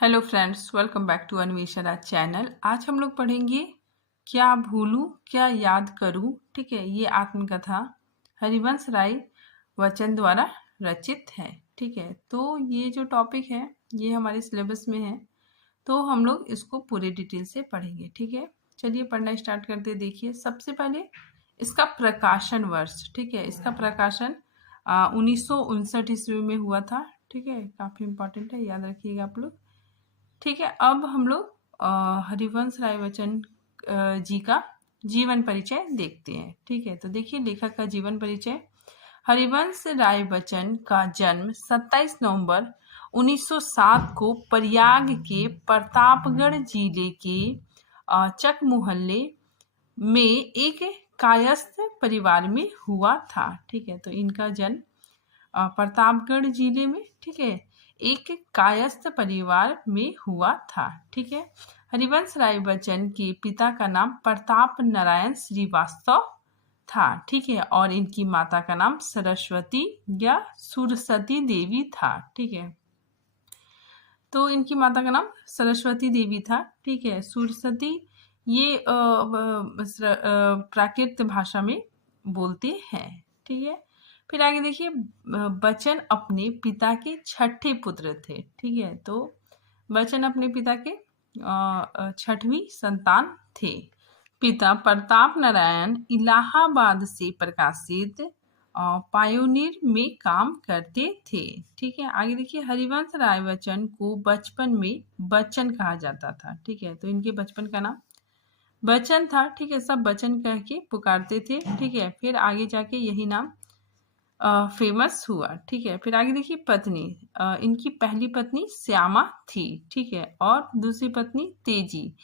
Hello friends, welcome back to Anveshana channel. आज हम लोग पढ़ेंगे क्या भूलूं क्या याद करूं। ठीक है, ये आत्मकथा हरिवंश राय बच्चन द्वारा रचित है। ठीक है, तो ये जो टॉपिक है ये हमारे सिलेबस में है, तो हम लोग इसको पूरे डिटेल से पढ़ेंगे। ठीक है, चलिए पढ़ना स्टार्ट करते। देखिए, सबसे पहले इसका प्रकाशन वर्ष। ठीक है, इसका प्रकाशन 1959 ईस्वी में हुआ था। ठीक है, काफ़ी इम्पोर्टेंट है, याद रखिएगा आप लोग। ठीक है, अब हम लोग हरिवंश राय बच्चन जी का जीवन परिचय देखते हैं। ठीक है, तो देखिए लेखक का जीवन परिचय। हरिवंश राय बच्चन का जन्म 27 नवंबर 1907 को प्रयाग के प्रतापगढ़ जिले के चक मोहल्ले में एक कायस्थ परिवार में हुआ था। ठीक है, तो इनका जन्म प्रतापगढ़ जिले में, ठीक है, एक कायस्थ परिवार में हुआ था। ठीक है, हरिवंश राय बच्चन के पिता का नाम प्रताप नारायण श्रीवास्तव था। ठीक है, और इनकी माता का नाम सरस्वती या सुरसती देवी था। ठीक है, तो इनकी माता का नाम सरस्वती देवी था। ठीक है, सुरसती ये प्राकृत भाषा में बोलते हैं। ठीक है, फिर आगे देखिए, बच्चन अपने पिता के छठे पुत्र थे। ठीक है, तो बच्चन अपने पिता के छठवीं संतान थे। पिता प्रताप नारायण इलाहाबाद से प्रकाशित पायोनियर में काम करते थे। ठीक है, आगे देखिए, हरिवंश राय बच्चन को बचपन में बच्चन कहा जाता था। ठीक है, तो इनके बचपन का नाम बच्चन था। ठीक है, सब बच्चन कह के पुकारते थे। ठीक है, फिर आगे जाके यही नाम फेमस हुआ। ठीक है, फिर आगे देखिए, पत्नी इनकी पहली पत्नी श्यामा थी। ठीक है, और दूसरी पत्नी तेजी।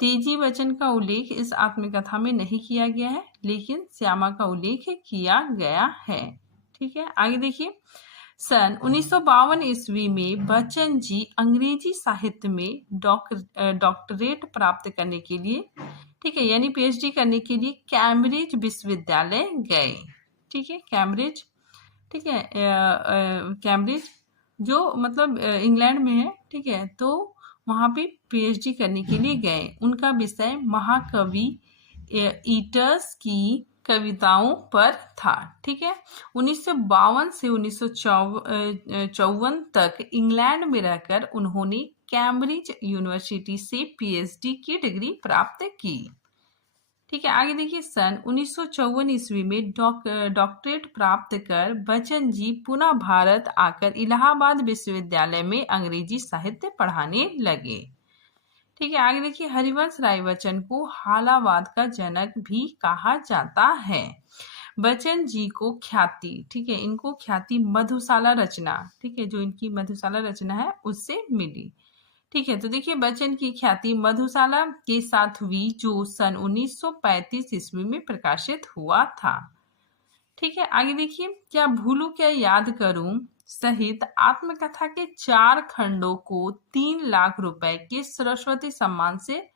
तेजी बच्चन का उल्लेख इस आत्मकथा में नहीं किया गया है, लेकिन श्यामा का उल्लेख किया गया है। ठीक है, आगे देखिए, सन 1952 ईस्वी में बच्चन जी अंग्रेजी साहित्य में डॉक्टरेट प्राप्त करने के लिए, ठीक है, यानी पीएचडी करने के लिए कैम्ब्रिज विश्वविद्यालय गए। ठीक है, कैम्ब्रिज, ठीक है, कैम्ब्रिज जो मतलब इंग्लैंड में है। ठीक है, तो वहाँ पे पीएचडी करने के लिए गए। उनका विषय महाकवि ईटर्स की कविताओं पर था। ठीक है, 1952 से 1954 तक इंग्लैंड में रहकर उन्होंने कैम्ब्रिज यूनिवर्सिटी से पीएचडी की डिग्री प्राप्त की। ठीक है, आगे देखिए, सन 1954 ईस्वी में डॉक्टरेट प्राप्त कर बच्चन जी पुनः भारत आकर इलाहाबाद विश्वविद्यालय में अंग्रेजी साहित्य पढ़ाने लगे। ठीक है, आगे देखिए, हरिवंश राय बच्चन को हालावाद का जनक भी कहा जाता है। बच्चन जी को ख्याति, ठीक है, इनको ख्याति मधुशाला रचना, ठीक है, जो इनकी मधुशाला रचना है उससे मिली। ठीक है, तो देखिए, बच्चन की ख्याति मधुशाला के साथ हुई, जो सन 1935 ईस्वी में प्रकाशित हुआ था। ठीक है, आगे देखिए, क्या भूलूं क्या याद करूं सहित आत्मकथा के 4 खंडों को 3 लाख रुपए के सरस्वती सम्मान से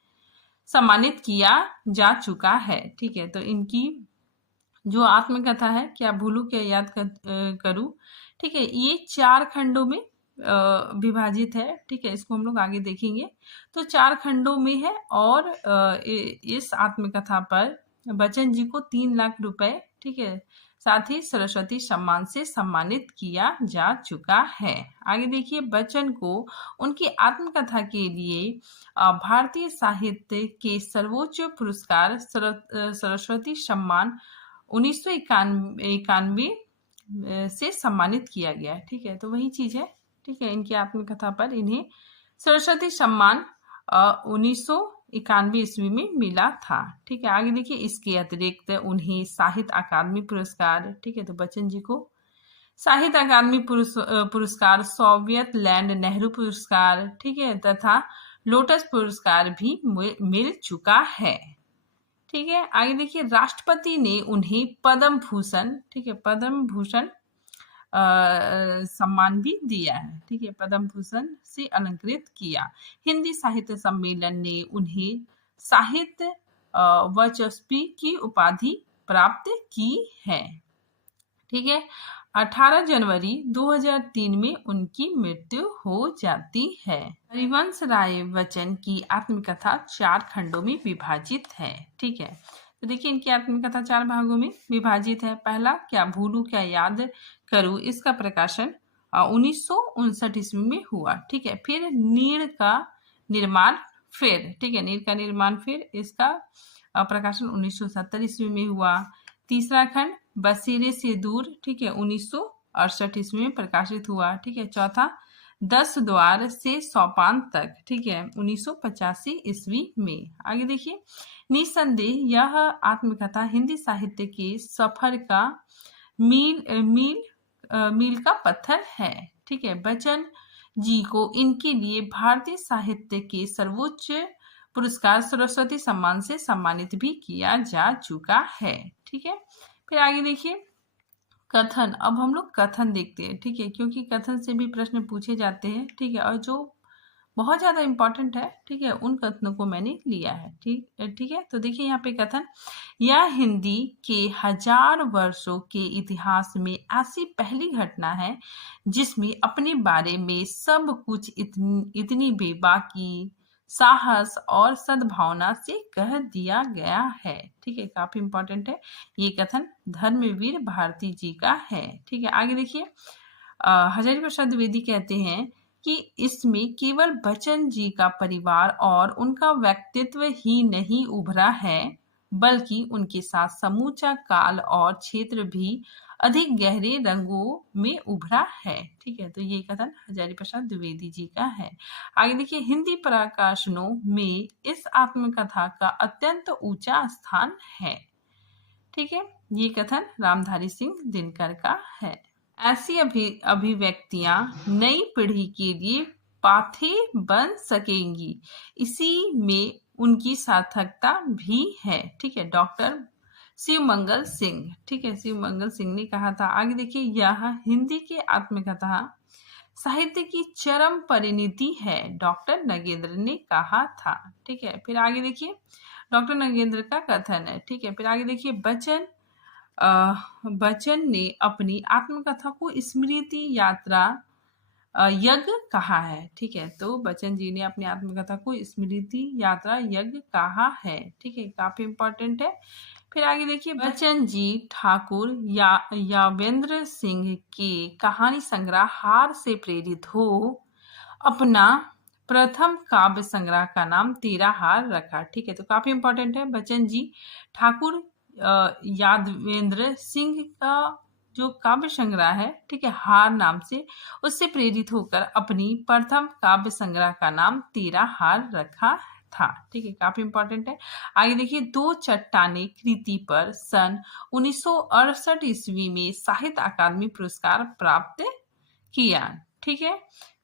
सम्मानित किया जा चुका है। ठीक है, तो इनकी जो आत्मकथा है क्या भूलूं क्या याद करूं, ठीक है, ये 4 खंडों में विभाजित है। ठीक है, इसको हम लोग आगे देखेंगे। तो 4 खंडों में है, और इस आत्मकथा पर बच्चन जी को 3 लाख रुपए, ठीक है, साथ ही सरस्वती सम्मान से सम्मानित किया जा चुका है। आगे देखिए, बच्चन को उनकी आत्मकथा के लिए भारतीय साहित्य के सर्वोच्च पुरस्कार सरस्वती सम्मान 1991 से सम्मानित किया गया। ठीक है, तो वही चीज है। ठीक है, इनकी आत्मकथा पर इन्हें सरस्वती सम्मान 1991 ईस्वी में मिला था। ठीक है, आगे देखिए, इसके अतिरिक्त उन्हें साहित्य अकादमी पुरस्कार, ठीक है, तो बच्चन जी को साहित्य अकादमी पुरस्कार, सोवियत लैंड नेहरू पुरस्कार, ठीक है, तथा लोटस पुरस्कार भी मिल चुका है। ठीक है, आगे देखिए, राष्ट्रपति ने उन्हें पद्म भूषण, ठीक है, पद्म भूषण सम्मान भी दिया है। ठीक है, पद्म भूषण से अलंकृत किया। हिंदी साहित्य सम्मेलन ने उन्हें साहित्य वाचस्पति की उपाधि प्राप्त की है। ठीक है, 18 जनवरी 2003 में उनकी मृत्यु हो जाती है। हरिवंश राय बच्चन की आत्मकथा 4 खंडों में विभाजित है। ठीक है, तो देखिए इनकी आत्मकथा 4 भागों में विभाजित है। पहला, क्या भूलूं क्या याद करूं, इसका प्रकाशन 1959 ईस्वी में हुआ। ठीक है, फिर नीड़ का निर्माण फिर, ठीक है, नीड़ का निर्माण फिर, इसका प्रकाशन 1970 ईस्वी में हुआ। तीसरा खंड बसेरे से दूर, ठीक है, 1968 ईस्वी में प्रकाशित हुआ। ठीक है, चौथा 10 द्वार से सोपान तक, ठीक है, 1985 ईस्वी में। आगे देखिए, निसंदेह यह आत्मकथा हिंदी साहित्य के सफर का मील का पत्थर है। ठीक है, बच्चन जी को इनके लिए भारतीय साहित्य के सर्वोच्च पुरस्कार सरस्वती सम्मान से सम्मानित भी किया जा चुका है। ठीक है, फिर आगे देखिए कथन। अब हम लोग कथन देखते हैं। ठीक है, क्योंकि कथन से भी प्रश्न पूछे जाते हैं। ठीक है, और जो बहुत ज़्यादा इम्पोर्टेंट है, ठीक है, उन कथनों को मैंने लिया है। ठीक है, तो देखिए यहाँ पे कथन, यह हिंदी के 1000 वर्षों के इतिहास में ऐसी पहली घटना है जिसमें अपने बारे में सब कुछ इतनी बेबाकी, साहस और सद्भावना से कह दिया गया है। ठीक है, काफी इंपॉर्टेंट है। ये कथन धर्मवीर भारती जी का है। ठीक है, आगे देखिए, हजारी प्रसाद द्विवेदी कहते हैं कि इसमें केवल बच्चन जी का परिवार और उनका व्यक्तित्व ही नहीं उभरा है, बल्कि उनके साथ समूचा काल और क्षेत्र भी अधिक गहरे रंगों में उभरा है। ठीक है, तो ये कथन हजारी प्रसाद द्विवेदी जी का है। आगे देखिए, हिंदी प्रकाशनों में इस आत्मकथा का अत्यंत ऊंचा स्थान है। ठीक है, ये कथन रामधारी सिंह दिनकर का है। ऐसी अभिव्यक्तियां नई पीढ़ी के लिए पाथे बन सकेंगी, इसी में उनकी सार्थकता भी है। ठीक है, डॉक्टर शिवमंगल सिंह, ठीक है, शिवमंगल सिंह ने कहा था। आगे देखिए, यह हिंदी के आत्मकथा साहित्य की चरम परिणति है, डॉक्टर नगेंद्र ने कहा था। ठीक है, फिर आगे देखिए डॉक्टर नगेंद्र का कथन है। ठीक है, फिर आगे देखिए, बच्चन ने अपनी आत्मकथा को स्मृति यात्रा यज्ञ कहा है। ठीक है, तो बच्चन जी ने अपनी आत्मकथा को स्मृति यात्रा यज्ञ कहा है। ठीक है, काफी इंपॉर्टेंट है। फिर आगे देखिए, बच्चन जी ठाकुर यावेंद्र सिंह के कहानी संग्रह हार से प्रेरित हो अपना प्रथम काव्य संग्रह का नाम तेरा हार रखा। ठीक है, तो काफी इंपॉर्टेंट है। बच्चन जी ठाकुर यादवेंद्र सिंह का जो काव्य संग्रह है, ठीक है, हार नाम से, उससे प्रेरित होकर अपनी प्रथम काव्य संग्रह का नाम तेरा हार रखा था। ठीक है, काफी इंपॉर्टेंट है। आगे देखिए, दो चट्टाने कृति पर सन 1968 ईस्वी में साहित्य अकादमी पुरस्कार प्राप्त किया। ठीक है,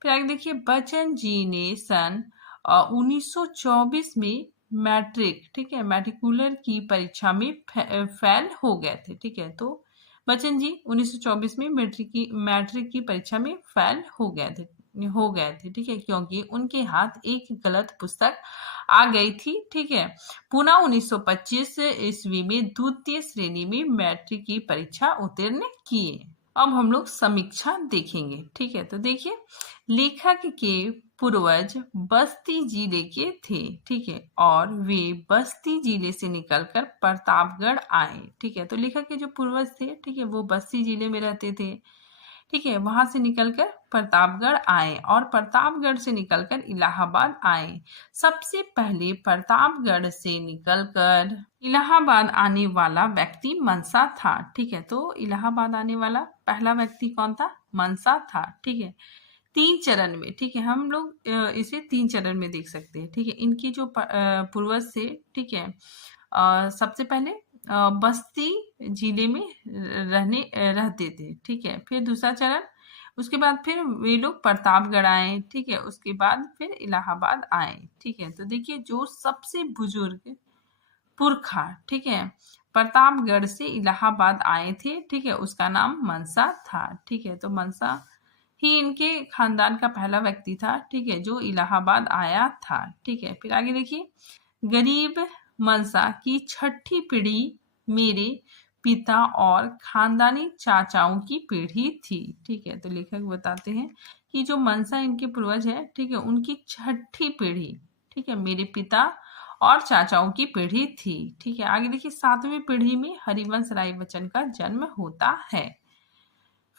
फिर आगे देखिए, बच्चन जी ने सन 1924 में मैट्रिक, ठीक है, मैट्रिकुलर की परीक्षा में फेल हो गए थे। ठीक है, तो बच्चन जी 1924 में मैट्रिक की परीक्षा में फेल हो गए थे। ठीक है, क्योंकि उनके हाथ एक गलत पुस्तक आ गई थी। ठीक है, पुनः 1925 ईस्वी में द्वितीय श्रेणी में मैट्रिक की परीक्षा उत्तीर्ण किए। अब हम लोग समीक्षा देखेंगे। ठीक है, तो देखिए, लेखक के पूर्वज बस्ती जिले के थे। ठीक है, और वे बस्ती जिले से निकलकर प्रतापगढ़ आए। ठीक है, तो लेखक के जो पूर्वज थे, ठीक है, वो बस्ती जिले में रहते थे। ठीक है, वहां से निकलकर प्रतापगढ़ आए और प्रतापगढ़ से निकलकर इलाहाबाद आए। सबसे पहले प्रतापगढ़ से निकलकर इलाहाबाद आने वाला व्यक्ति मनसा था। ठीक है, तो इलाहाबाद आने वाला पहला व्यक्ति कौन था? मनसा था। ठीक है, 3 चरण में, ठीक है, हम लोग इसे 3 चरण में देख सकते हैं। ठीक है, इनकी जो पूर्वज थे, ठीक है, सबसे पहले बस्ती जिले में रहते थे। ठीक है, फिर दूसरा चरण, उसके बाद फिर वे लोग प्रतापगढ़ आए। ठीक है, उसके बाद फिर इलाहाबाद आए। ठीक है, तो देखिए, जो सबसे बुजुर्ग पुरखा, ठीक है, प्रतापगढ़ से इलाहाबाद आए थे, ठीक है, उसका नाम मनसा था। ठीक है, तो मनसा ही इनके खानदान का पहला व्यक्ति था, ठीक है, जो इलाहाबाद आया था। ठीक है, फिर आगे देखिए, गरीब मनसा की छठी पीढ़ी मेरे पिता और खानदानी चाचाओं की पीढ़ी थी। ठीक है, तो लेखक बताते हैं कि जो मनसा इनके पूर्वज है, ठीक है, उनकी छठी पीढ़ी, ठीक है, मेरे पिता और चाचाओं की पीढ़ी थी। ठीक है, आगे देखिए 7वीं पीढ़ी में हरिवंश राय बच्चन का जन्म होता है।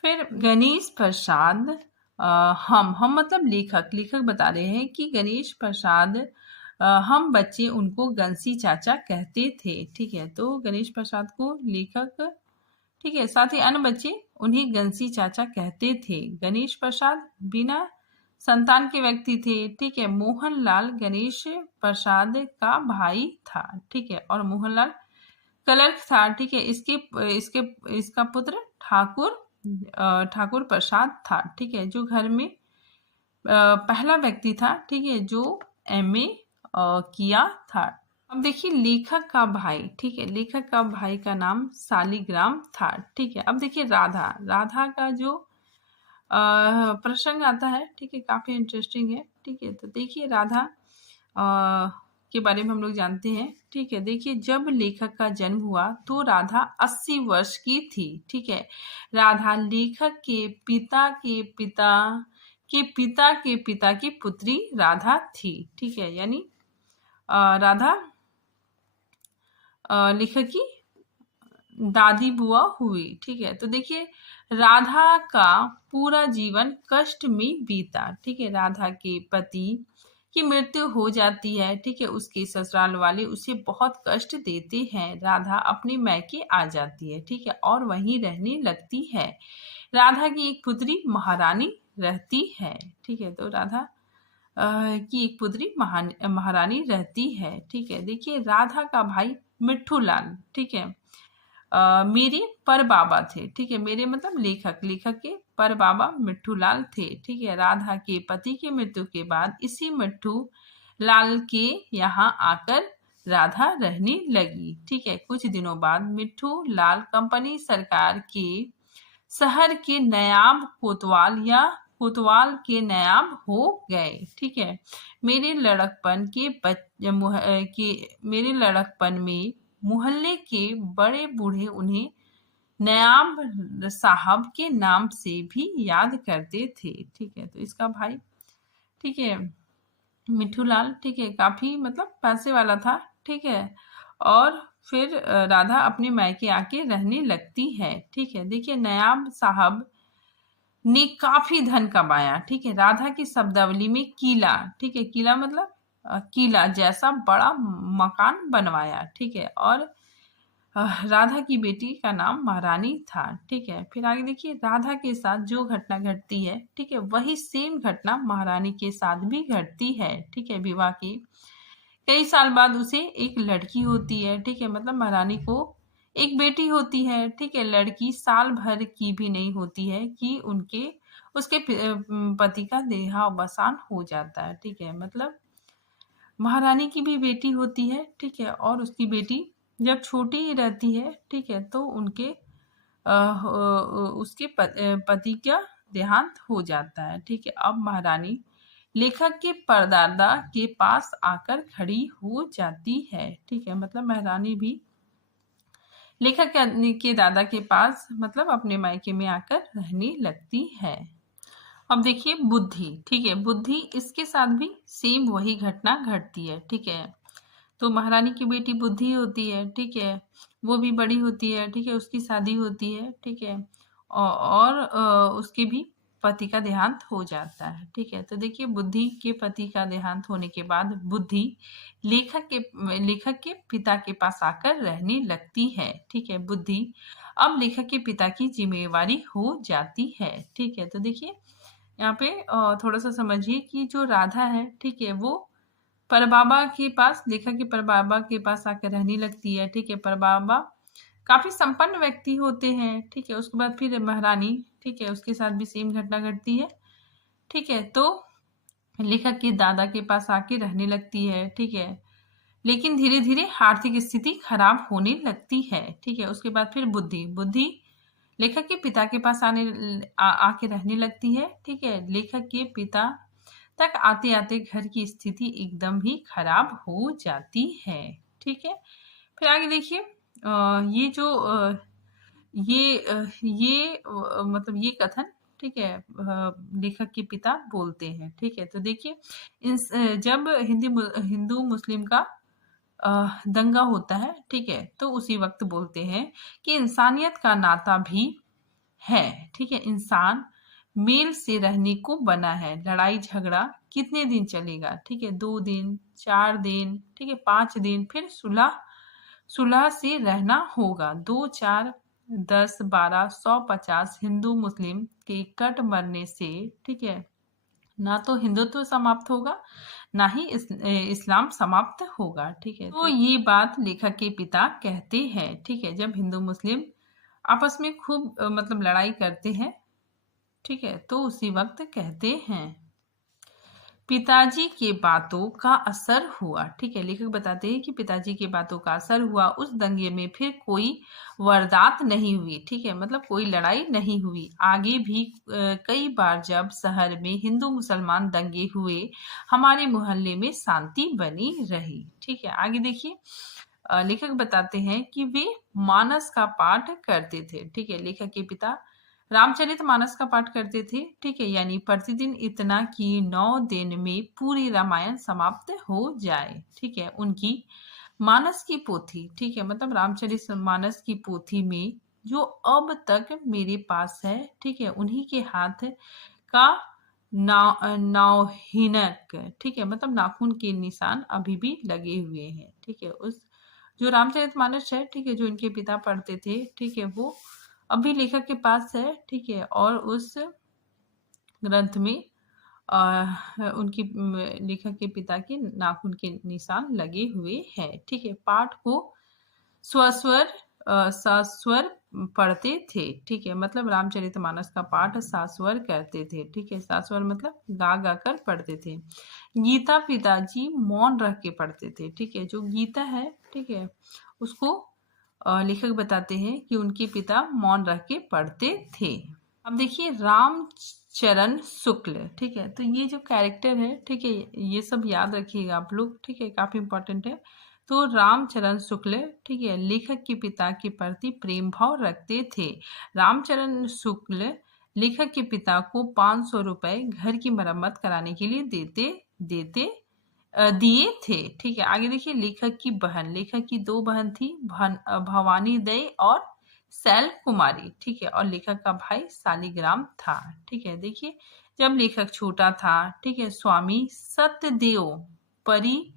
फिर गणेश प्रसाद, हम मतलब लेखक बता रहे हैं कि गणेश प्रसाद, हम बच्चे उनको गंसी चाचा कहते थे। ठीक है, तो गणेश प्रसाद को लेखक, ठीक है, साथ ही अन्य बच्चे उन्हें गंसी चाचा कहते थे। गणेश प्रसाद बिना संतान के व्यक्ति थे। ठीक है, मोहनलाल गणेश प्रसाद का भाई था। ठीक है, और मोहनलाल क्लर्क था। ठीक है, इसके इसके इसका पुत्र ठाकुर प्रसाद था। ठीक है, जो घर में पहला व्यक्ति था, ठीक है, जो एमए किया था। अब देखिए लेखक का भाई, ठीक है, लेखक का भाई का नाम सालिग्राम था। ठीक है, अब देखिए राधा, राधा का जो प्रसंग आता है, ठीक है, काफी इंटरेस्टिंग है। ठीक है, तो देखिए राधा के बारे में हम लोग जानते हैं। ठीक है, देखिए जब लेखक का जन्म हुआ तो राधा 80 वर्ष की थी। ठीक है, राधा लेखक के पिता के पिता के पिता के पिता की पुत्री राधा थी। ठीक है, यानी राधा लेखक की दादी बुआ हुई। ठीक है, तो देखिए राधा का पूरा जीवन कष्ट में बीता। ठीक है, राधा के पति की मृत्यु हो जाती है। ठीक है, उसके ससुराल वाले उसे बहुत कष्ट देते हैं। राधा अपने मैके आ जाती है। ठीक है, और वहीं रहने लगती है। राधा की एक पुत्री महारानी रहती है। ठीक है, तो राधा की एक पुत्री महारानी रहती है। ठीक है, देखिए राधा का भाई मिट्ठू लाल, ठीक है, मेरे पर बाबा थे। ठीक है, मेरे मतलब लेखक के पर बाबा मिट्ठू लाल थे। ठीक है, राधा के पति की मृत्यु के बाद इसी मिट्ठू लाल के यहाँ आकर राधा रहने लगी। ठीक है, कुछ दिनों बाद मिट्ठू लाल कंपनी सरकार के शहर के नयाब कोतवाल के नयाब हो गए। ठीक है, मेरे लड़कपन मेरे लड़कपन में मोहल्ले के बड़े बूढ़े उन्हें नयाब साहब के नाम से भी याद करते थे। ठीक है, तो इसका भाई, ठीक है, मिट्ठू लाल, ठीक है, काफी मतलब पैसे वाला था। ठीक है, और फिर राधा अपने मायके आके रहने लगती है। ठीक है, देखिए नयाब साहब ने काफी धन कमाया। ठीक है, राधा की शब्दावली में किला, ठीक है, किला मतलब किला जैसा बड़ा मकान बनवाया। ठीक है, और राधा की बेटी का नाम महारानी था। ठीक है, फिर आगे देखिए राधा के साथ जो घटना घटती है, ठीक है, वही सेम घटना महारानी के साथ भी घटती है। ठीक है, विवाह के कई साल बाद उसे एक लड़की होती है। ठीक है, मतलब महारानी को एक बेटी होती है। ठीक है, लड़की साल भर की भी नहीं होती है कि उसके पति का देहावसान हो जाता है। ठीक है, मतलब महारानी की भी बेटी होती है। ठीक है, और उसकी बेटी जब छोटी ही रहती है, ठीक है, तो उसके पति का देहांत हो जाता है। ठीक है, अब महारानी लेखक के परदादा के पास आकर खड़ी हो जाती है। ठीक है, मतलब महारानी भी लेखक के दादा के पास मतलब अपने मायके में आकर रहने लगती है। अब देखिए बुद्धि, ठीक है, बुद्धि इसके साथ भी सेम वही घटना घटती है। ठीक है, तो महारानी की बेटी बुद्धि होती है। ठीक है, वो भी बड़ी होती है। ठीक है, उसकी शादी होती है। ठीक है, और उसके भी पति का देहांत हो जाता है। ठीक है, तो देखिए बुद्धि के पति का देहांत होने के बाद बुद्धि लेखक के पिता के पास आकर रहने लगती है। ठीक है, बुद्धि अब लेखक के पिता की जिम्मेवारी हो जाती है। ठीक है, तो देखिए यहाँ पे थोड़ा सा समझिए कि जो राधा है, ठीक है, वो परबाबा के पास, लेखक के परबाबा के पास आकर रहने लगती है। ठीक है, परबाबा काफी संपन्न व्यक्ति होते हैं। ठीक है, उसके बाद फिर महारानी, ठीक है, उसके साथ भी सेम घटना घटती है। ठीक है, तो लेखक के दादा के पास आके रहने लगती है। ठीक है, लेकिन धीरे धीरे आर्थिक स्थिति खराब होने लगती है। ठीक है, उसके बाद फिर बुद्धि लेखक के पिता के पास आके रहने लगती है। ठीक है, लेखक के पिता तक आते आते घर की स्थिति एकदम ही खराब हो जाती है। ठीक है, फिर आगे देखिए ये जो मतलब ये कथन, ठीक है, लेखक के पिता बोलते हैं। ठीक है, तो देखिए जब हिंदू मुस्लिम का दंगा होता है, ठीक है, तो उसी वक्त बोलते हैं कि इंसानियत का नाता भी है। ठीक है, इंसान मेल से रहने को बना है, लड़ाई झगड़ा कितने दिन चलेगा? ठीक है, 2 दिन, 4 दिन, ठीक है, 5 दिन, फिर सुलह सुलह से रहना होगा। 2, 4, 10, 12, 100, 50 हिंदू मुस्लिम के कट मरने से, ठीक है, ना तो हिंदुत्व समाप्त होगा, ना ही इस्लाम समाप्त होगा। ठीक है, तो ये बात लेखक के पिता कहते हैं। ठीक है, जब हिंदू मुस्लिम आपस में खूब मतलब लड़ाई करते हैं, ठीक है, तो उसी वक्त कहते हैं। पिताजी के बातों का असर हुआ। ठीक है, लेखक बताते हैं कि पिताजी के बातों का असर हुआ, उस दंगे में फिर कोई वारदात नहीं हुई। ठीक है, मतलब कोई लड़ाई नहीं हुई। आगे भी कई बार जब शहर में हिंदू मुसलमान दंगे हुए, हमारे मोहल्ले में शांति बनी रही। ठीक है, आगे देखिए, लेखक बताते हैं कि वे मानस का पाठ करते थे। ठीक है, लेखक के पिता रामचरितमानस का पाठ करते थे। ठीक है, यानी प्रतिदिन इतना कि 9 दिन में पूरी रामायण समाप्त हो जाए। ठीक है, उनकी मानस की पोथी, ठीक है, मतलब रामचरितमानस की पोथी में जो अब तक मेरे पास है, ठीक है, उन्हीं के हाथ का नाहिनक, ठीक है, मतलब नाखून के निशान अभी भी लगे हुए हैं। ठीक है, उस जो रामचरितमानस है, ठीक है, जो इनके पिता पढ़ते थे, ठीक है, वो अभी लेखक के पास है। ठीक है, और उस ग्रंथ में उनकी लेखक के पिता के नाखून के निशान लगे हुए हैं। ठीक है, पाठ को स्वस्वर सस्वर पढ़ते थे। ठीक है, मतलब रामचरितमानस का पाठ सास्वर करते थे। ठीक है, सास्वर मतलब गा गा कर पढ़ते थे। गीता पिताजी मौन रख के पढ़ते थे। ठीक है, जो गीता है, ठीक है, उसको लेखक बताते हैं कि उनके पिता मौन रख के पढ़ते थे। अब देखिए रामचरण शुक्ल, ठीक है, तो ये जो कैरेक्टर है, ठीक है, ये सब याद रखिएगा आप लोग। ठीक है, काफी इंपॉर्टेंट है। तो रामचरण शुक्ल, ठीक है, लेखक के पिता के प्रति प्रेम भाव रखते थे। रामचरण शुक्ल लेखक के पिता को 500 रुपए घर की मरम्मत कराने के लिए दिए थे। ठीक है, आगे देखिए, लेखक की 2 बहन थी, भवानी दई और शैल कुमारी। ठीक है, और लेखक का भाई शालिग्राम था। ठीक है, देखिए, जब लेखक छोटा था, ठीक है, स्वामी सत्यदेव परि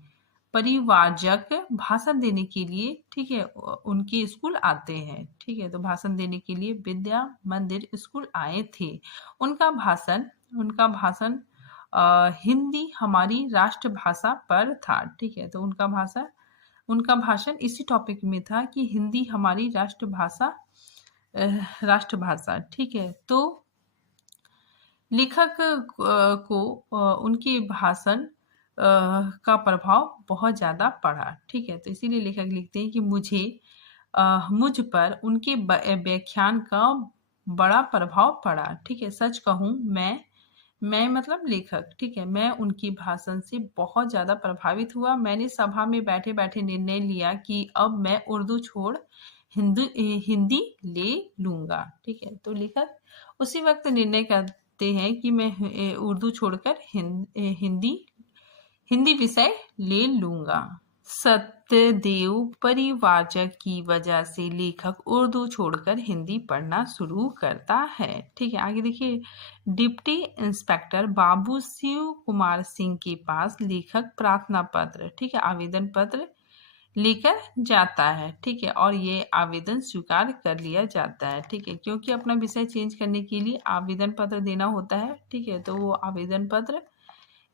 परिवारजक भाषण देने के लिए, ठीक है, उनके स्कूल आते हैं। ठीक है, तो भाषण देने के लिए विद्या मंदिर स्कूल आए थे। उनका भाषण हिंदी हमारी राष्ट्रभाषा पर था। ठीक है, तो उनका भाषण इसी टॉपिक में था कि हिंदी हमारी राष्ट्रभाषा। ठीक है, तो लेखक को उनके भाषण का प्रभाव बहुत ज़्यादा पड़ा। ठीक है, तो इसीलिए लेखक लिखते हैं कि मुझ पर उनके व्याख्यान का बड़ा प्रभाव पड़ा। ठीक है, सच कहूँ मैं मतलब लेखक, ठीक है, मैं उनकी भाषण से बहुत ज़्यादा प्रभावित हुआ। मैंने सभा में बैठे बैठे निर्णय लिया कि अब मैं उर्दू छोड़ हिंदी ले लूँगा। ठीक है, तो लेखक उसी वक्त निर्णय करते हैं कि मैं उर्दू छोड़कर हिंदी विषय ले लूँगा। सत्यदेव परिवारजक की वजह से लेखक उर्दू छोड़कर हिंदी पढ़ना शुरू करता है। ठीक है, आगे देखिए, डिप्टी इंस्पेक्टर बाबू शिव कुमार सिंह के पास लेखक प्रार्थना पत्र, ठीक है, आवेदन पत्र लेकर जाता है। ठीक है, और ये आवेदन स्वीकार कर लिया जाता है। ठीक है, क्योंकि अपना विषय चेंज करने के लिए आवेदन पत्र देना होता है। ठीक है, तो वो आवेदन पत्र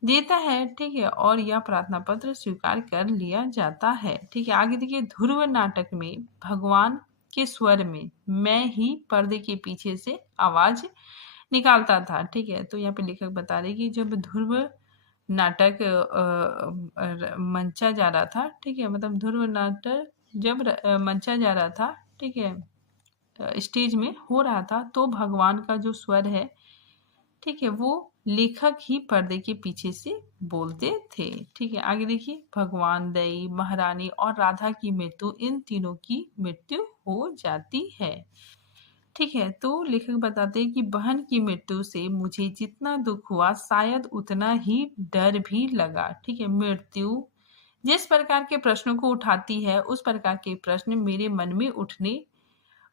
देता है। ठीक है, और यह प्रार्थना पत्र स्वीकार कर लिया जाता है। ठीक है, आगे देखिए, ध्रुव नाटक में भगवान के स्वर में मैं ही पर्दे के पीछे से आवाज निकालता था। ठीक है, तो यहाँ पे लेखक बता रहे कि जब ध्रुव नाटक मंचा जा रहा था, ठीक है, मतलब ध्रुव नाटक जब मंचा जा रहा था, ठीक है, स्टेज में हो रहा था, तो भगवान का जो स्वर है, ठीक है, वो लेखक ही पर्दे के पीछे से बोलते थे। ठीक है, आगे देखिए, भगवान दई महारानी और राधा की मृत्यु, इन तीनों की मृत्यु हो जाती है। ठीक है, तो लेखक बताते हैं कि बहन की मृत्यु से मुझे जितना दुख हुआ शायद उतना ही डर भी लगा। ठीक है, मृत्यु जिस प्रकार के प्रश्नों को उठाती है उस प्रकार के प्रश्न मेरे मन में उठने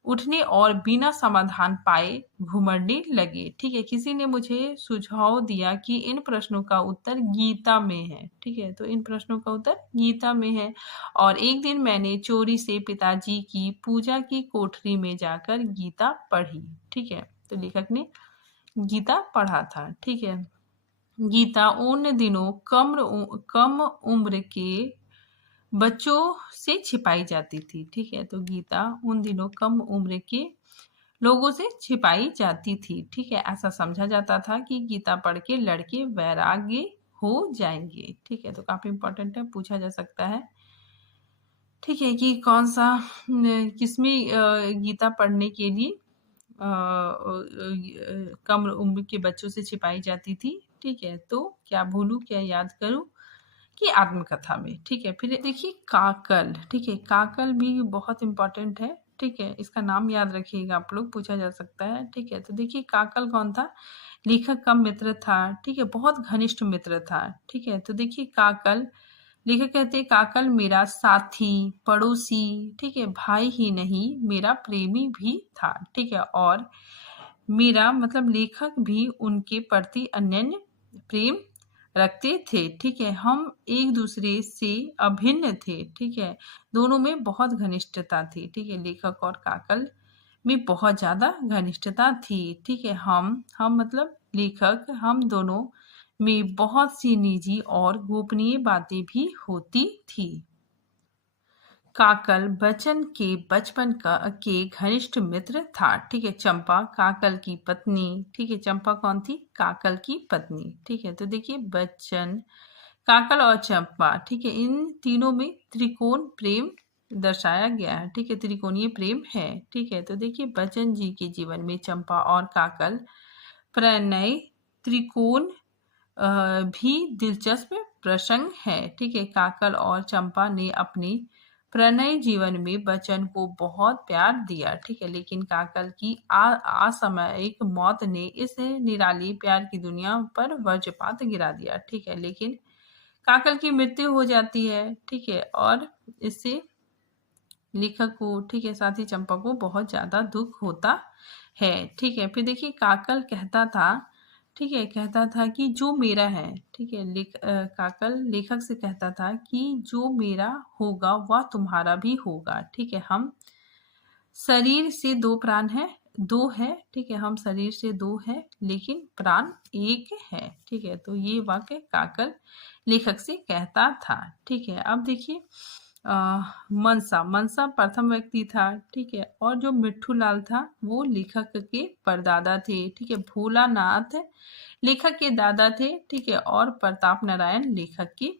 उठने और बिना समाधान पाए घुमड़ने लगे। ठीक है, किसी ने मुझे सुझाव दिया कि इन प्रश्नों का उत्तर गीता में है। ठीक है, तो इन प्रश्नों का उत्तर गीता में है। और एक दिन मैंने चोरी से पिताजी की पूजा की कोठरी में जाकर गीता पढ़ी। ठीक है, तो लेखक ने गीता पढ़ा था। ठीक है, गीता उन दिनों कम उम्र के बच्चों से छिपाई जाती थी। ठीक है, तो गीता उन दिनों कम उम्र के लोगों से छिपाई जाती थी। ठीक है, ऐसा समझा जाता था कि गीता पढ़ के लड़के वैराग्य हो जाएंगे। ठीक है, तो काफी इंपॉर्टेंट है, पूछा जा सकता है। ठीक है, कि कौन सा किसमें गीता पढ़ने के लिए कम उम्र के बच्चों से छिपाई जाती थी। ठीक है, तो क्या भूलूं क्या याद करूं कि आत्मकथा में। ठीक है, फिर देखिए काकल। ठीक है, काकल भी बहुत इंपॉर्टेंट है। ठीक है, इसका नाम याद रखिएगा आप लोग, पूछा जा सकता है। ठीक है, तो देखिए काकल कौन था? लेखक का मित्र था। ठीक है, बहुत घनिष्ठ मित्र था। ठीक है, तो देखिए काकल, लेखक कहते हैं काकल मेरा साथी, पड़ोसी, ठीक है, भाई ही नहीं मेरा प्रेमी भी था। ठीक है, और मेरा मतलब लेखक भी उनके प्रति अनन्य प्रेम रखते थे। ठीक है, हम एक दूसरे से अभिन्न थे। ठीक है, दोनों में बहुत घनिष्ठता थी। ठीक है, लेखक और काकल में बहुत ज्यादा घनिष्ठता थी। ठीक है, हम मतलब लेखक, हम दोनों में बहुत सी निजी और गोपनीय बातें भी होती थी। काकल बच्चन के बचपन का के घनिष्ठ मित्र था। ठीक है, चंपा काकल की पत्नी। ठीक है, चंपा कौन थी? काकल की पत्नी। ठीक है, तो देखिए बच्चन, काकल और चंपा, ठीक है, इन तीनों में त्रिकोण प्रेम दर्शाया गया है। ठीक है, त्रिकोणीय प्रेम है। ठीक है, तो देखिए बच्चन जी के जीवन में चंपा और काकल प्रणय त्रिकोण भी दिलचस्प प्रसंग है। ठीक है, काकल और चंपा ने अपने प्रणय जीवन में बच्चन को बहुत प्यार दिया। ठीक है, लेकिन काकल की असामयिक मौत ने इस निराली प्यार की दुनिया पर वज्रपात गिरा दिया। ठीक है, लेकिन काकल की मृत्यु हो जाती है। ठीक है, और इससे लेखक को, ठीक है, साथ ही चंपा को बहुत ज्यादा दुख होता है। ठीक है, फिर देखिए काकल कहता था, ठीक है, कहता था कि जो मेरा है, ठीक है, काकल लेखक से कहता था कि जो मेरा होगा वह तुम्हारा भी होगा। ठीक है, हम शरीर से दो प्राण है, दो है। ठीक है, हम शरीर से दो है लेकिन प्राण एक है। ठीक है, तो ये वाक्य काकल लेखक से कहता था। ठीक है, अब देखिए मनसा, मनसा प्रथम व्यक्ति था। ठीक है, और जो मिट्ठू लाल था वो लेखक के परदादा थे। ठीक है, भोलानाथ लेखक के दादा थे। ठीक है, और प्रताप नारायण लेखक के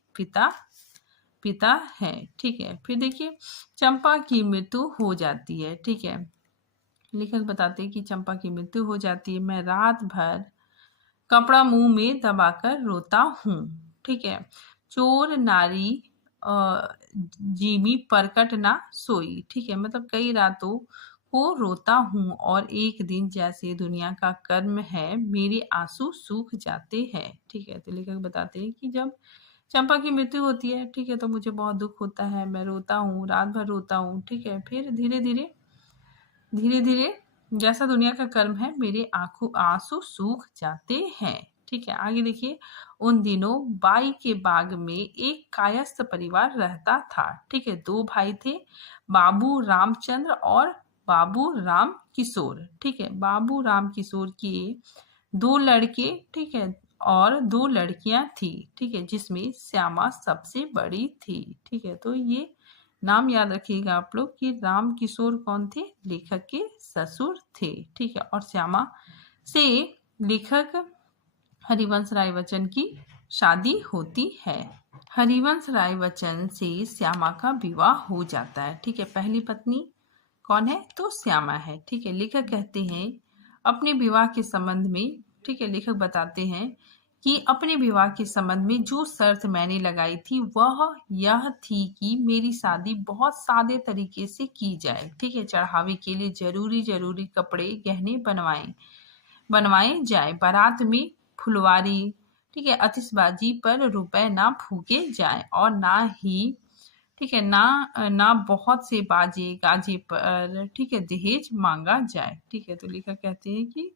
पिता है। ठीक है, फिर देखिए चंपा की मृत्यु हो जाती है। ठीक है, लेखक बताते हैं कि चंपा की मृत्यु हो जाती है। मैं रात भर कपड़ा मुंह में दबाकर रोता हूँ। ठीक है, चोर नारी जीमी परकट ना सोई। ठीक है, मतलब कई रातों को रोता हूँ और एक दिन जैसे दुनिया का कर्म है मेरे आंसू सूख जाते हैं। ठीक है, तो लेखक बताते हैं कि जब चंपा की मृत्यु होती है, ठीक है, तो मुझे बहुत दुख होता है, मैं रोता हूँ, रात भर रोता हूँ। ठीक है, फिर धीरे धीरे जैसा दुनिया का कर्म है मेरे आंसू सूख जाते हैं। ठीक है, आगे देखिए उन दिनों बाई के बाग में एक कायस्थ परिवार रहता था। ठीक है, दो भाई थे, बाबू रामचंद्र और बाबू राम किशोर। ठीक है, बाबू राम किशोर के दो लड़के, ठीक है, और दो लड़कियां थी। ठीक है, जिसमें श्यामा सबसे बड़ी थी। ठीक है, तो ये नाम याद रखिएगा आप लोग कि राम किशोर कौन थे? लेखक के ससुर थे। ठीक है, और श्यामा से लेखक हरिवंश राय बच्चन की शादी होती है। हरिवंश राय बच्चन से श्यामा का विवाह हो जाता है। ठीक है, पहली पत्नी कौन है? तो श्यामा है। ठीक है, लेखक कहते हैं अपने विवाह के संबंध में, ठीक है, लेखक बताते हैं कि अपने विवाह के संबंध में जो शर्त मैंने लगाई थी वह यह थी कि मेरी शादी बहुत सादे तरीके से की जाए। ठीक है, चढ़ावे के लिए जरूरी कपड़े गहने बनवाए जाए, बारात में फुलवारी, ठीक है, आतिशबाजी पर रुपए ना फूके जाए और ना ही, ठीक है, ना ना बहुत से बाजे गाजे पर, ठीक है, दहेज मांगा जाए। ठीक है, तो लेखक कहते हैं कि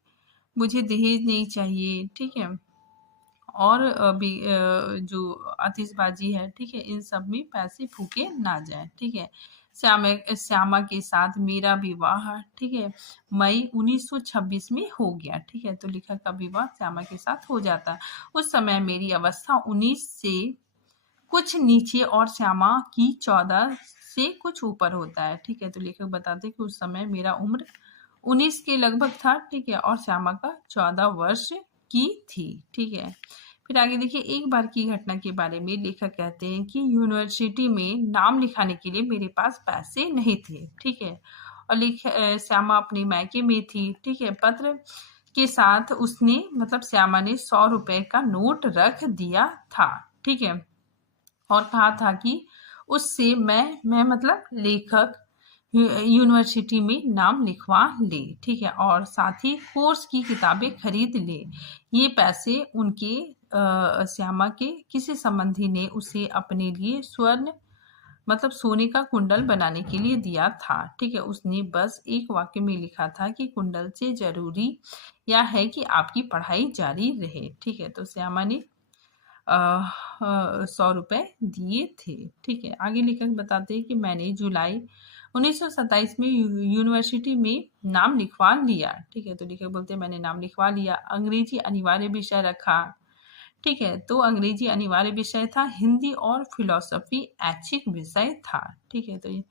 मुझे दहेज नहीं चाहिए। ठीक है, और भी जो आतिशबाजी है, ठीक है, इन सब में पैसे फूके ना जाए। ठीक है, श्यामा के साथ मेरा विवाह, ठीक है, मई 1926 में हो गया। ठीक है, तो लेखक का विवाह श्यामा के साथ हो जाता। उस समय मेरी अवस्था 19 से कुछ नीचे और श्यामा की 14 से कुछ ऊपर होता है। ठीक है, तो लेखक बताते हैं कि उस समय मेरा उम्र 19 के लगभग था। ठीक है, और श्यामा का 14 वर्ष की थी। ठीक है, फिर आगे देखिए, एक बार की घटना के बारे में लेखक कहते हैं कि यूनिवर्सिटी में नाम लिखाने के लिए मेरे पास पैसे नहीं थे। ठीक है, और श्यामा अपने मायके में थी। ठीक है, पत्र के साथ उसने, मतलब श्यामा ने 100 रुपए का नोट रख दिया था। ठीक है, और कहा था कि उससे मैं मतलब लेखक यूनिवर्सिटी में नाम लिखवा ले। ठीक है, और साथ ही कोर्स की किताबें खरीद ले। ये पैसे उनके श्यामा के किसी संबंधी ने उसे अपने लिए स्वर्ण, मतलब सोने का कुंडल बनाने के लिए दिया था। ठीक है, उसने बस एक वाक्य में लिखा था कि कुंडल से जरूरी यह है कि आपकी पढ़ाई जारी रहे। ठीक है, तो श्यामा ने 100 रुपए दिए थे। ठीक है, आगे लेखक बताते हैं कि मैंने जुलाई 1927 में यूनिवर्सिटी में नाम लिखवा लिया। ठीक है, तो लेखक बोलते हैं मैंने नाम लिखवा लिया। अंग्रेजी अनिवार्य विषय रखा। ठीक है, तो अंग्रेजी अनिवार्य विषय था। हिंदी और फिलोसफी ऐच्छिक विषय था। ठीक है, तो ये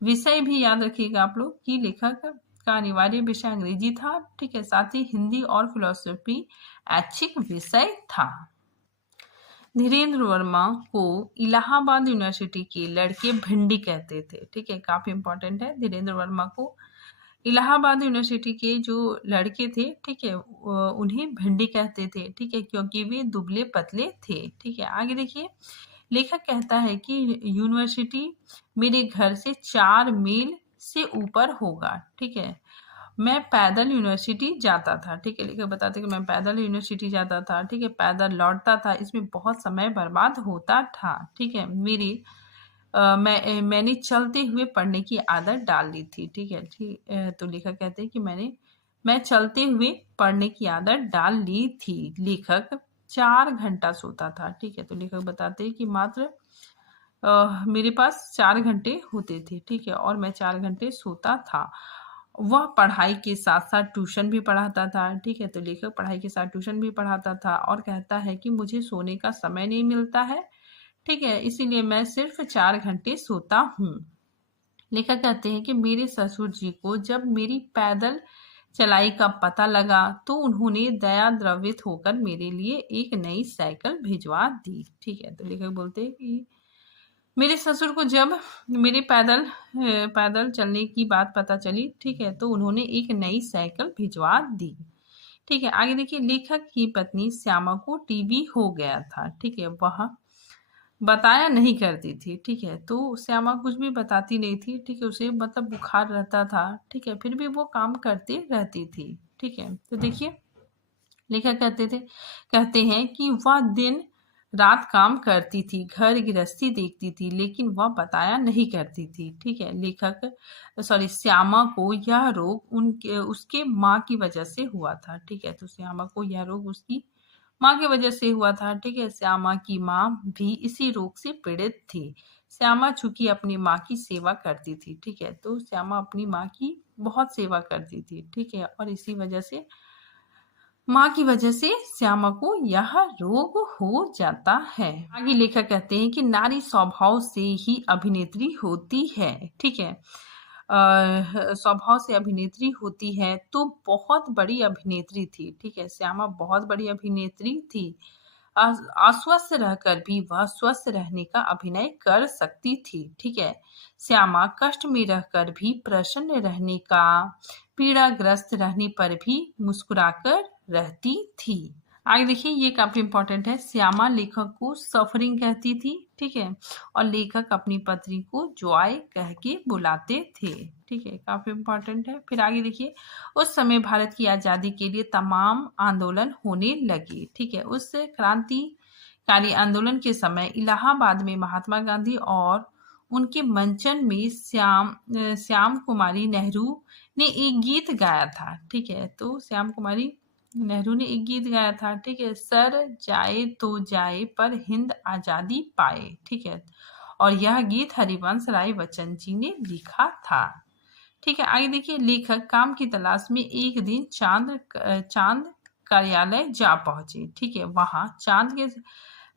विषय भी याद रखिएगा आप लोग कि लेखक का अनिवार्य विषय अंग्रेजी था। ठीक है, साथ ही हिंदी और फिलोसफी ऐच्छिक विषय था। धीरेन्द्र वर्मा को इलाहाबाद यूनिवर्सिटी के लड़के भिंडी कहते थे। ठीक है, काफी इंपॉर्टेंट है। धीरेन्द्र वर्मा को इलाहाबाद यूनिवर्सिटी के जो लड़के थे, ठीक है, उन्हें भिंडी कहते थे। ठीक है, क्योंकि वे दुबले पतले थे। ठीक है, आगे देखिए, लेखक कहता है कि यूनिवर्सिटी मेरे घर से 4 मील से ऊपर होगा। ठीक है, मैं पैदल यूनिवर्सिटी जाता था। ठीक है, लेखक बताते कि मैं पैदल यूनिवर्सिटी जाता था। ठीक है, पैदल लौटता था, इसमें बहुत समय बर्बाद होता था। ठीक है, मैंने चलते हुए पढ़ने की आदत डाल ली थी। ठीक है, तो लेखक कहते हैं कि मैं चलते हुए पढ़ने की आदत डाल ली थी। लेखक 4 घंटा सोता था। ठीक है, तो लेखक बताते हैं कि मात्र मेरे पास 4 घंटे होते थे। ठीक है, और मैं 4 घंटे सोता था। वह पढ़ाई के साथ साथ ट्यूशन भी पढ़ाता था। ठीक है, तो लेखक पढ़ाई के साथ ट्यूशन भी पढ़ाता था और कहता है कि मुझे सोने का समय नहीं मिलता है। ठीक है, इसीलिए मैं सिर्फ 4 घंटे सोता हूँ। लेखक कहते हैं कि मेरे ससुर जी को जब मेरी पैदल चलाई का पता लगा तो उन्होंने दया द्रवित होकर मेरे लिए एक नई साइकिल भिजवा दी। ठीक है, तो लेखक बोलते हैं कि मेरे ससुर को जब मेरे पैदल चलने की बात पता चली, ठीक है, तो उन्होंने एक नई साइकिल भिजवा दी। ठीक है, आगे देखिए, लेखक की पत्नी श्यामा को टीबी हो गया था। ठीक है, वह बताया नहीं करती थी। ठीक है, तो श्यामा कुछ भी बताती नहीं थी। ठीक है, उसे मतलब बुखार रहता था। ठीक है, फिर भी वो काम करती रहती थी। ठीक है, तो देखिए, लेखक कहते हैं कि वह दिन रात काम करती थी, घर गृहस्थी देखती थी, लेकिन वह बताया नहीं करती थी। ठीक है, श्यामा को यह रोग उसके माँ की वजह से हुआ था। ठीक है, तो श्यामा को यह रोग उसकी माँ की वजह से हुआ था। ठीक है, श्यामा की माँ भी इसी रोग से पीड़ित थी। श्यामा चूंकि अपनी माँ की सेवा करती थी। ठीक है, तो श्यामा अपनी माँ की बहुत सेवा करती थी। ठीक है, और इसी वजह से माँ की वजह से श्यामा को यह रोग हो जाता है। आगे लेखक कहते हैं कि नारी स्वभाव से ही अभिनेत्री होती है। ठीक है, स्वभाव से अभिनेत्री होती है, तो बहुत बड़ी अभिनेत्री थी। ठीक है, श्यामा बहुत बड़ी अभिनेत्री थी। अस्वस्थ रहकर भी वह स्वस्थ रहने का अभिनय कर सकती थी। ठीक है, श्यामा कष्ट में रहकर भी प्रसन्न रहने का, पीड़ाग्रस्त रहने पर भी मुस्कुराकर रहती थी। आगे देखिए, ये काफी इंपॉर्टेंट है। श्यामा लेखक को सफरिंग कहती थी, ठीक है, और लेखक अपनी पत्नी को जॉय कह के बुलाते थे, ठीक है, काफी इंपॉर्टेंट है। फिर आगे देखिए, उस समय भारत की आजादी के लिए तमाम आंदोलन होने लगे, ठीक है। उस क्रांतिकारी आंदोलन के समय इलाहाबाद में महात्मा गांधी और उनके मंचन में श्याम कुमारी नेहरू ने एक गीत गाया था, ठीक है। तो श्याम कुमारी नेहरू ने एक गीत गाया था, ठीक है, सर जाए तो जाए पर हिंद आजादी पाए, ठीक है, और यह गीत हरिवंश राय बच्चन जी ने लिखा था, ठीक है। आगे देखिए, लेखक काम की तलाश में एक दिन चांद कार्यालय जा पहुंचे, ठीक है। वहां चांद के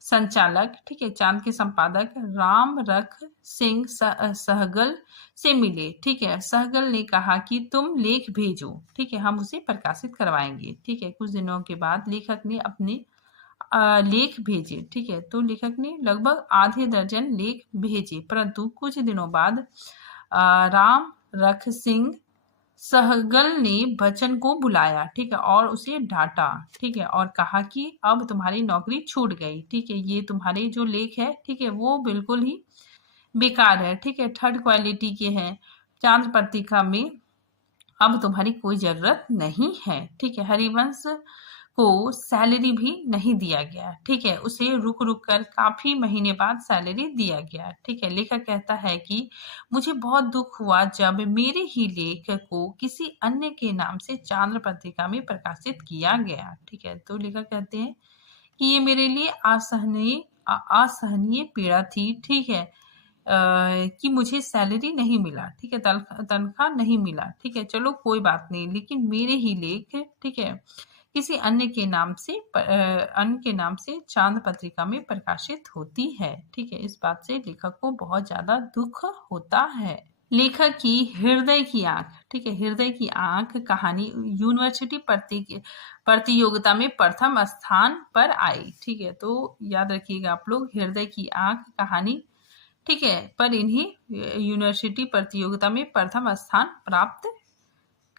संचालक, ठीक है, चांद के संपादक राम रख सिंह सहगल से मिले, ठीक है। सहगल ने कहा कि तुम लेख भेजो, ठीक है, हम उसे प्रकाशित करवाएंगे, ठीक है। कुछ दिनों के बाद लेखक ने अपने लेख भेजे, ठीक है। तो लेखक ने लगभग आधे दर्जन लेख भेजे, परंतु कुछ दिनों बाद राम रख सिंह सहगल ने बच्चन को बुलाया, ठीक है, और उसे डांटा, ठीक है, और कहा कि अब तुम्हारी नौकरी छूट गई, ठीक है, ये तुम्हारे जो लेख है, ठीक है, वो बिल्कुल ही बेकार है, ठीक है, थर्ड क्वालिटी के हैं, चांद पत्रिका में अब तुम्हारी कोई जरूरत नहीं है, ठीक है। हरिवंश को सैलरी भी नहीं दिया गया, ठीक है, उसे रुक रुक कर काफी महीने बाद सैलरी दिया गया, ठीक है। लेखक कहता है कि मुझे बहुत दुख हुआ जब मेरे ही लेख को किसी अन्य के नाम से चांद्र पत्रिका में प्रकाशित किया गया, ठीक है। तो लेखक कहते हैं कि ये मेरे लिए असहनीय पीड़ा थी, ठीक है, कि मुझे सैलरी नहीं मिला, ठीक है, तनख्वाह नहीं मिला, ठीक है, चलो कोई बात नहीं, लेकिन मेरे ही लेख, ठीक है, किसी अन्य के नाम से चांद पत्रिका में प्रकाशित होती है, ठीक है। इस बात से लेखक को बहुत ज्यादा दुख होता है। लेखक की हृदय की आंख, ठीक है, हृदय की आंख कहानी यूनिवर्सिटी प्रतियोगिता में प्रथम स्थान पर आई, ठीक है। तो याद रखिएगा आप लोग, हृदय की आंख कहानी, ठीक है, पर इन्हें यूनिवर्सिटी प्रतियोगिता में प्रथम स्थान प्राप्त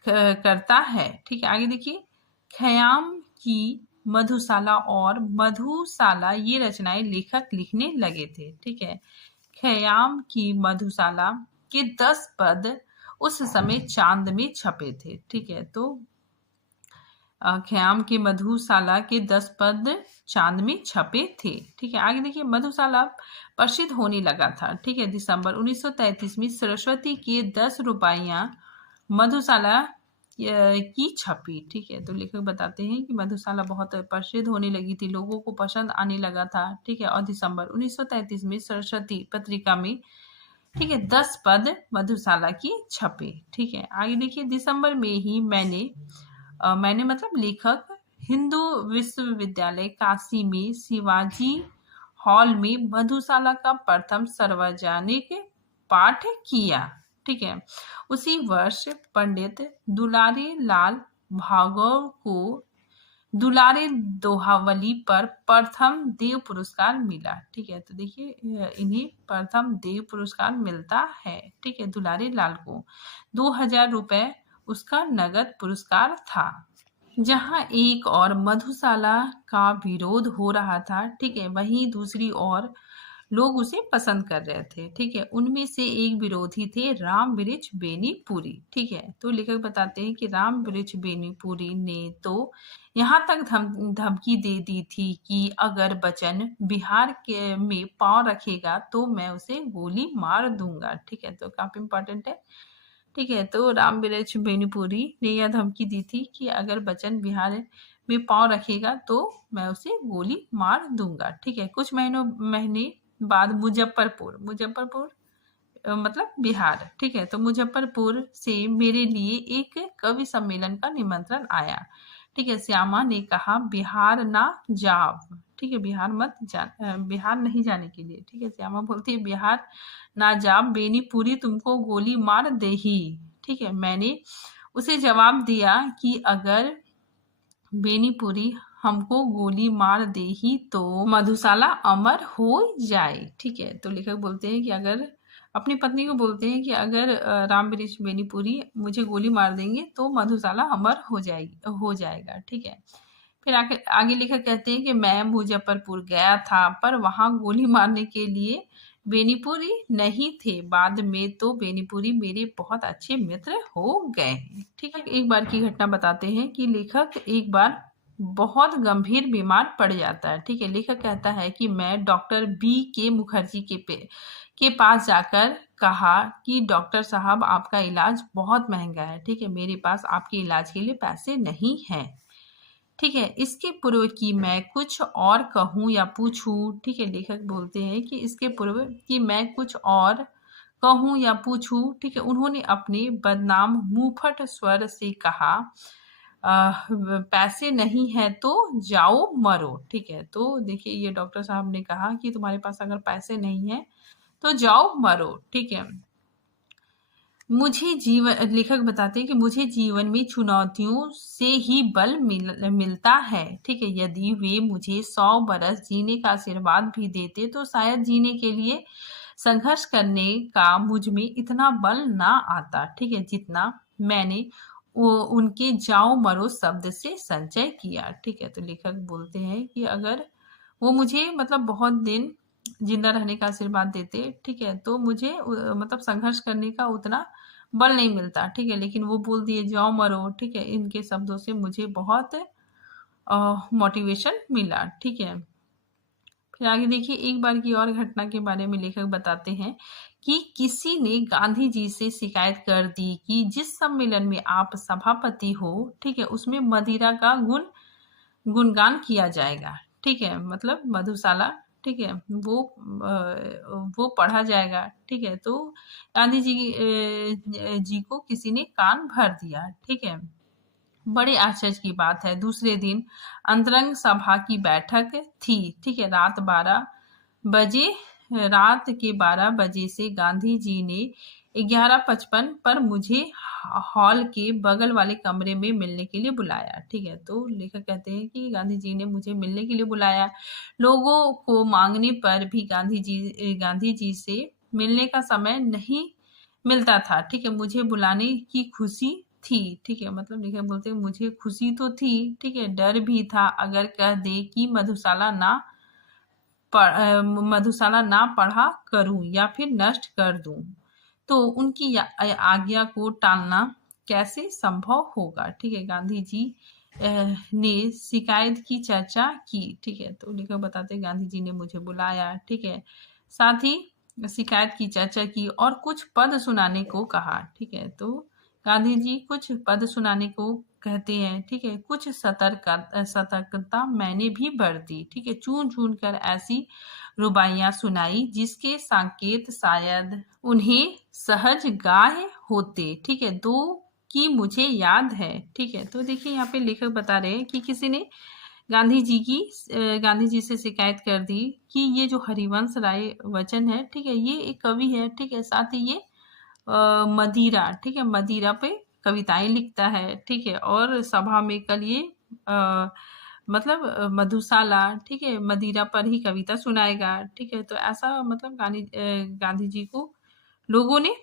करता है, ठीक है। आगे देखिए, ख़याम की मधुशाला और मधुशाला ये रचनाएं लेखक लिखने लगे थे, ठीक है। ख़याम की मधुशाला के 10 पद उस समय चांद में छपे थे, ठीक है। तो ख़याम की मधुशाला के 10 पद चांद में छपे थे, ठीक है। आगे देखिए, मधुशाला प्रसिद्ध होने लगा था, ठीक है। दिसंबर 1933 में सरस्वती के 10 रुपया मधुशाला की छपी, ठीक है। तो लेखक बताते हैं कि मधुशाला बहुत प्रसिद्ध होने लगी थी, लोगों को पसंद आने लगा था, ठीक है, और दिसंबर 1933 में सरस्वती पत्रिका में, ठीक है, 10 पद मधुशाला की छपे, ठीक है। आगे देखिए, दिसंबर में ही मैंने मतलब लेखक हिंदू विश्वविद्यालय काशी में शिवाजी हॉल में मधुशाला का प्रथम सार्वजनिक पाठ किया, ठीक है। उसी वर्ष पंडित दुलारी लाल भार्गव को दुलारे दोहावली पर प्रथम देव पुरस्कार मिला, ठीक है। तो देखिए, इन्हें प्रथम देव पुरस्कार मिलता है, ठीक है, दुलारे लाल को 2000 रुपए उसका नगद पुरस्कार था। जहां एक और मधुशाला का विरोध हो रहा था, ठीक है, वहीं दूसरी ओर लोग उसे पसंद कर रहे थे, ठीक है। उनमें से एक विरोधी थे राम वृक्ष बेनीपुरी, ठीक है। तो लेखक बताते हैं कि राम वृक्ष बेनीपुरी ने तो यहाँ तक धमकी दे दी थी कि अगर बच्चन बिहार के में पांव रखेगा तो मैं उसे गोली मार दूंगा, ठीक है। तो काफी इंपॉर्टेंट है, ठीक है। तो राम वृक्ष बेनीपुरी ने यह धमकी दी थी कि अगर बच्चन बिहार में पांव रखेगा तो मैं उसे गोली मार दूंगा, ठीक है। कुछ महीने बाद मुजफ्फरपुर मतलब बिहार, ठीक है। तो मुजफ्फरपुर से मेरे लिए एक कवि सम्मेलन का निमंत्रण आया, ठीक है। श्यामा ने कहा बिहार ना जाओ, ठीक है, बिहार नहीं जाने के लिए, ठीक है। श्यामा बोलती है बिहार ना जाओ, बेनीपुरी तुमको गोली मार देही, ठीक है। मैंने उसे जवाब दिया कि अगर बेनीपुरी हमको गोली मार दे ही तो मधुशाला अमर हो जाए, ठीक है। तो लेखक बोलते हैं कि अगर अपनी पत्नी को बोलते हैं कि अगर राम वृक्ष बेनीपुरी मुझे गोली मार देंगे तो मधुशाला अमर हो जाएगा, ठीक है। फिर आगे आगे लेखक कहते हैं कि मैं मुजफ्फरपुर गया था, पर वहां गोली मारने के लिए बेनीपुरी नहीं थे। बाद में तो बेनीपुरी मेरे बहुत अच्छे मित्र हो गए हैं। ठीक है, एक बार की घटना बताते हैं कि लेखक एक बार बहुत गंभीर बीमार पड़ जाता है। ठीक है, लेखक कहता है कि मैं डॉक्टर बी के मुखर्जी के पास जाकर कहा कि डॉक्टर साहब, आपका इलाज बहुत महंगा है। ठीक है, मेरे पास आपके इलाज के लिए पैसे नहीं हैं। ठीक है, इसके पूर्व कि मैं कुछ और कहूँ या पूछूं। ठीक है, लेखक बोलते हैं कि इसके पूर्व कि मैं कुछ और कहूँ या पूछूं। ठीक है, उन्होंने अपने बदनाम मुंहफट स्वर से कहा, पैसे नहीं है तो जाओ मरो। ठीक है, तो देखिए ये डॉक्टर साहब ने कहा कि तुम्हारे पास अगर पैसे नहीं है तो जाओ मरो। ठीक है, मुझे जीवन लेखक बताते हैं कि मुझे जीवन में चुनौतियों से ही बल मिलता है। ठीक है, यदि वे मुझे 100 बरस जीने का आशीर्वाद भी देते तो शायद जीने के लिए संघर्ष करने का मुझ में इतना बल ना आता। ठीक है, जितना मैंने उनके जाओ मरो शब्द से संचय किया। ठीक है, तो लेखक बोलते हैं कि अगर वो मुझे मतलब बहुत दिन जिंदा रहने का आशीर्वाद देते, ठीक है, तो मुझे मतलब संघर्ष करने का उतना बल नहीं मिलता। ठीक है, लेकिन वो बोल दिए जाओ मरो। ठीक है, इनके शब्दों से मुझे बहुत मोटिवेशन मिला। ठीक है, फिर आगे देखिए एक बार की और घटना के बारे में लेखक बताते हैं कि किसी ने गांधी जी से शिकायत कर दी कि जिस सम्मेलन में आप सभापति हो, ठीक है, उसमें मदिरा का गुणगान किया जाएगा। ठीक है, मतलब मधुशाला, ठीक है, वो पढ़ा जाएगा। ठीक है, तो गांधी जी को किसी ने कान भर दिया। ठीक है, बड़े आश्चर्य की बात है, दूसरे दिन अंतरंग सभा की बैठक थी। ठीक है, रात के 12 बजे से गांधी जी ने 11:55 पर मुझे हॉल के बगल वाले कमरे में मिलने के लिए बुलाया। ठीक है, तो लेखक कहते हैं कि गांधी जी ने मुझे मिलने के लिए बुलाया। लोगों को मांगने पर भी गांधी जी से मिलने का समय नहीं मिलता था। ठीक है, मुझे बुलाने की खुशी थी। ठीक है, मतलब लेखक बोलते हैं मुझे खुशी तो थी, ठीक है, डर भी था अगर कह दे कि मधुशाला ना पढ़ा करूं या फिर नष्ट कर दूं तो उनकी आज्ञा को टालना कैसे संभव होगा। ठीक है, गांधी जी ने शिकायत की चर्चा की। ठीक है, तो लेखक बताते गांधी जी ने मुझे बुलाया। ठीक है, साथ ही शिकायत की चर्चा की और कुछ पद सुनाने को कहा। ठीक है, तो गांधी जी कुछ पद सुनाने को कहते हैं। ठीक है, कुछ सतर्कता मैंने भी बरती। ठीक है, चुन चुन कर ऐसी रुबाइयां सुनाई जिसके संकेत शायद उन्हें सहज गाय होते। ठीक है, दो की मुझे याद है। ठीक है, तो देखिए यहाँ पे लेखक बता रहे हैं कि किसी ने गांधी जी से शिकायत कर दी कि ये जो हरिवंश राय बच्चन है, ठीक है, ये एक कवि है। ठीक है, साथ ही ये मदिरा, ठीक है, मदिरा पे कविताएं लिखता है। ठीक है, और सभा में कल ये मतलब मधुशाला, ठीक है, मदिरा पर ही कविता सुनाएगा। ठीक है, तो ऐसा मतलब गांधी जी को लोगों ने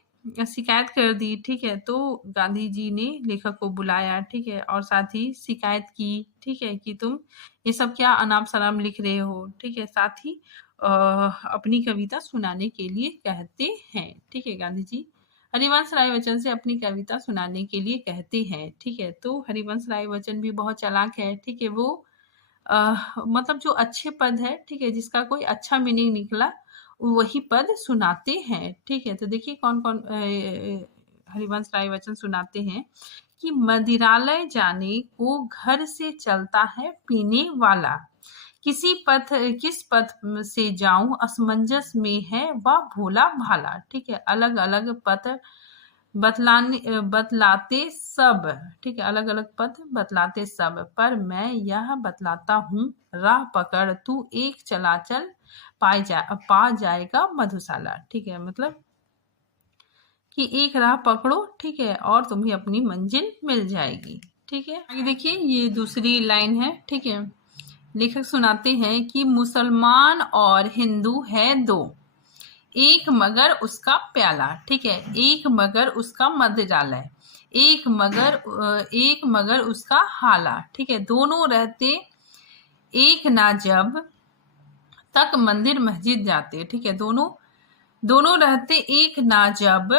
शिकायत कर दी। ठीक है, तो गांधी जी ने लेखक को बुलाया। ठीक है, और साथ ही शिकायत की। ठीक है, कि तुम ये सब क्या अनाप शनाप लिख रहे हो। ठीक है, साथ ही अपनी कविता सुनाने के लिए कहते हैं। ठीक है, गांधी जी हरिवंश राय बच्चन से अपनी कविता सुनाने के लिए कहते हैं। ठीक है, तो हरिवंश राय बच्चन भी बहुत चालाक है। ठीक है, वो मतलब जो अच्छे पद है, ठीक है, जिसका कोई अच्छा मीनिंग निकला वही पद सुनाते हैं। ठीक है, तो देखिए कौन कौन हरिवंश राय बच्चन सुनाते हैं कि मदिरालय जाने को घर से चलता है पीने वाला, किस पथ से जाऊं असमंजस में है वह भोला भाला। ठीक है, अलग अलग पथ बतलाते सब। ठीक है, अलग अलग पथ बतलाते सब, पर मैं यह बतलाता हूँ राह पकड़ तू एक चलाचल पा जाएगा मधुशाला। ठीक है, मतलब कि एक राह पकड़ो, ठीक है, और तुम्हें अपनी मंजिल मिल जाएगी। ठीक है, आगे देखिए ये दूसरी लाइन है। ठीक है, लेखक सुनाते हैं कि मुसलमान और हिंदू है दो, एक मगर उसका प्याला। ठीक है, एक मगर उसका मदिरालय, एक मगर उसका हाला। ठीक है, दोनों रहते एक ना जब तक मंदिर मस्जिद जाते, ठीक है, दोनों रहते एक ना जब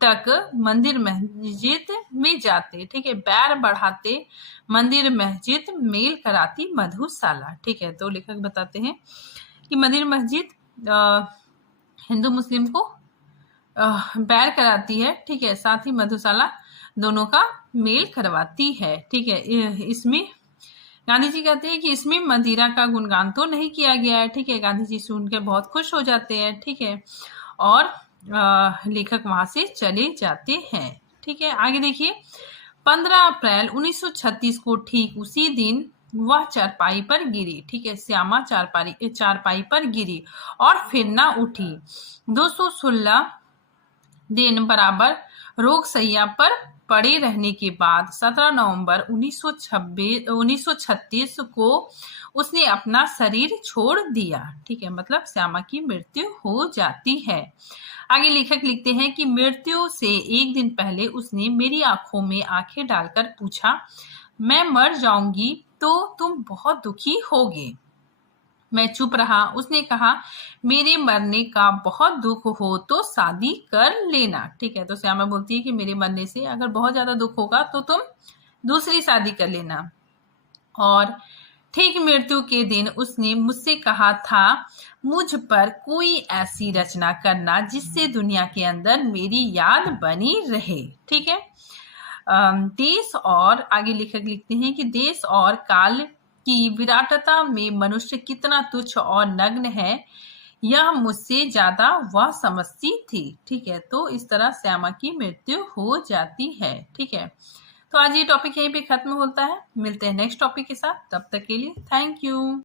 तक मंदिर मस्जिद में जाते, ठीक है, बैर बढ़ाते मंदिर मस्जिद मेल कराती मधुशाला, ठीक है। तो लेखक बताते हैं कि मंदिर मस्जिद हिंदू मुस्लिम को बैर कराती है, ठीक है, साथ ही मधुशाला दोनों का मेल करवाती है, ठीक है। इसमें गांधी जी कहते हैं कि इसमें मदिरा का गुणगान तो नहीं किया गया है, ठीक है। गांधी जी सुनकर बहुत खुश हो जाते हैं, ठीक है, और लेखक वहां से चले जाते हैं, ठीक है। आगे देखिए, 15 अप्रैल 1936 को ठीक उसी दिन वह चारपाई पर गिरी, ठीक है, श्यामा चारपाई पर गिरी और फिर ना उठी। 216 दिन बराबर रोग सैया पर पड़े रहने के बाद 17 नवंबर 1936 को उसने अपना शरीर छोड़ दिया, ठीक है, मतलब श्यामा की मृत्यु हो जाती है। आगे लेखक लिखते हैं कि मृत्यु से एक दिन पहले उसने मेरी आंखों में आंखें डालकर पूछा, मैं मर जाऊंगी तो तुम बहुत दुखी होगे। मैं चुप रहा। उसने कहा, मेरे मरने का बहुत दुख हो तो शादी कर लेना, ठीक है। तो श्यामा बोलती है कि मेरे मरने से अगर बहुत ज्यादा दुख होगा तो तुम दूसरी शादी कर लेना। और ठीक मृत्यु के दिन उसने मुझसे कहा था, मुझ पर कोई ऐसी रचना करना जिससे दुनिया के अंदर मेरी याद बनी रहे, ठीक है। देश और आगे लेखक लिखते हैं कि देश और काल की विराटता में मनुष्य कितना तुच्छ और नग्न है, यह मुझसे ज्यादा वह समझती थी, ठीक है। तो इस तरह श्यामा की मृत्यु हो जाती है, ठीक है। तो आज ये टॉपिक यहीं पे खत्म होता है। मिलते हैं नेक्स्ट टॉपिक के साथ, तब तक के लिए थैंक यू।